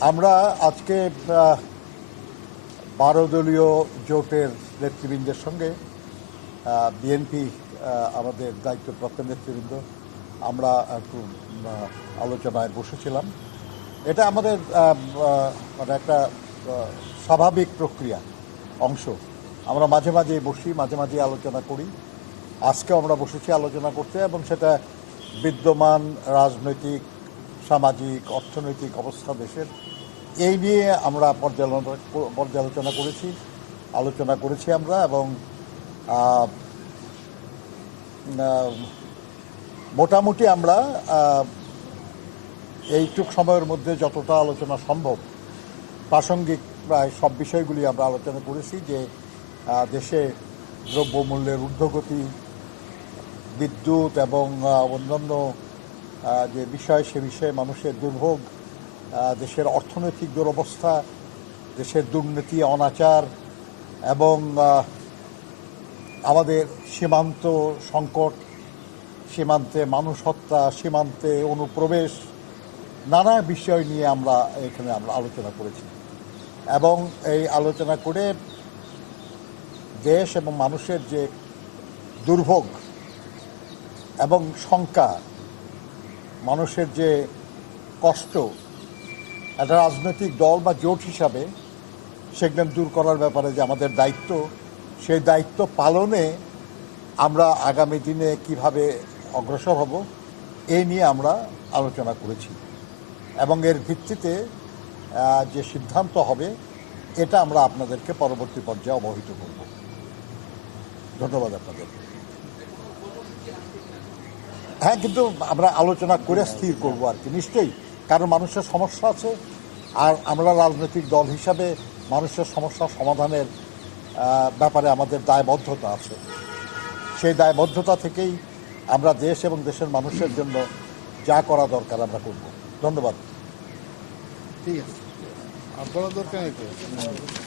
আমরা আজকে বারো দলীয় জোটের নেতৃবৃন্দের সঙ্গে বিএনপি আমাদের দায়িত্বপ্রাপ্ত নেতৃবৃন্দ, আমরা একটু আলোচনায় বসেছিলাম। এটা আমাদের মানে একটা স্বাভাবিক প্রক্রিয়া, অংশ। আমরা মাঝে মাঝে বসি, মাঝে মাঝে আলোচনা করি। আজকে আমরা বসেছি আলোচনা করতে এবং সেটা বিদ্যমান রাজনৈতিক, সামাজিক, অর্থনৈতিক অবস্থা দেশের এই নিয়ে আমরা পর্যালোচনা পর্যালোচনা করেছি, আলোচনা করেছি আমরা এবং মোটামুটি আমরা এইটুক সময়ের মধ্যে যতটা আলোচনা সম্ভব, প্রাসঙ্গিক প্রায় সব বিষয়গুলি আমরা আলোচনা করেছি যে দেশে দ্রব্যমূল্যের ঊর্ধ্বগতি, বিদ্যুৎ এবং অন্যান্য যে বিষয়, সে বিষয়ে মানুষের দুর্ভোগ দেশের অর্থনৈতিক দুরবস্থা, দেশের দুর্নীতি, অনাচার এবং আমাদের সীমান্ত সংকট, সীমান্তে মানুষ হত্যা, সীমান্তে অনুপ্রবেশ, নানা বিষয় নিয়ে আমরা এখানে আমরা আলোচনা করেছি। এবং এই আলোচনা করে দেশ এবং মানুষের যে দুর্ভোগ এবং শঙ্কা, মানুষের যে কষ্ট একটা রাজনৈতিক দল বা জোট হিসাবে সেগুলো দূর করার ব্যাপারে যে আমাদের দায়িত্ব, সেই দায়িত্ব পালনে আমরা আগামী দিনে কীভাবে অগ্রসর হব এই নিয়ে আমরা আলোচনা করেছি। এবং এর ভিত্তিতে যে সিদ্ধান্ত হবে, এটা আমরা আপনাদেরকে পরবর্তী পর্যায়ে অবহিত করব। ধন্যবাদ আপনাদের। হ্যাঁ কিন্তু আমরা আলোচনা করে স্থির করব আর কি, নিশ্চয়ই। কারণ মানুষের সমস্যা আছে। আর আমরা রাজনৈতিক দল হিসাবে মানুষের সমস্যা সমাধানের ব্যাপারে আমাদের দায়বদ্ধতা আছে। সেই দায়বদ্ধতা থেকেই আমরা দেশ এবং দেশের মানুষের জন্য যা করা দরকার আমরা করব। ধন্যবাদ। ঠিক আছে। বলার দরকার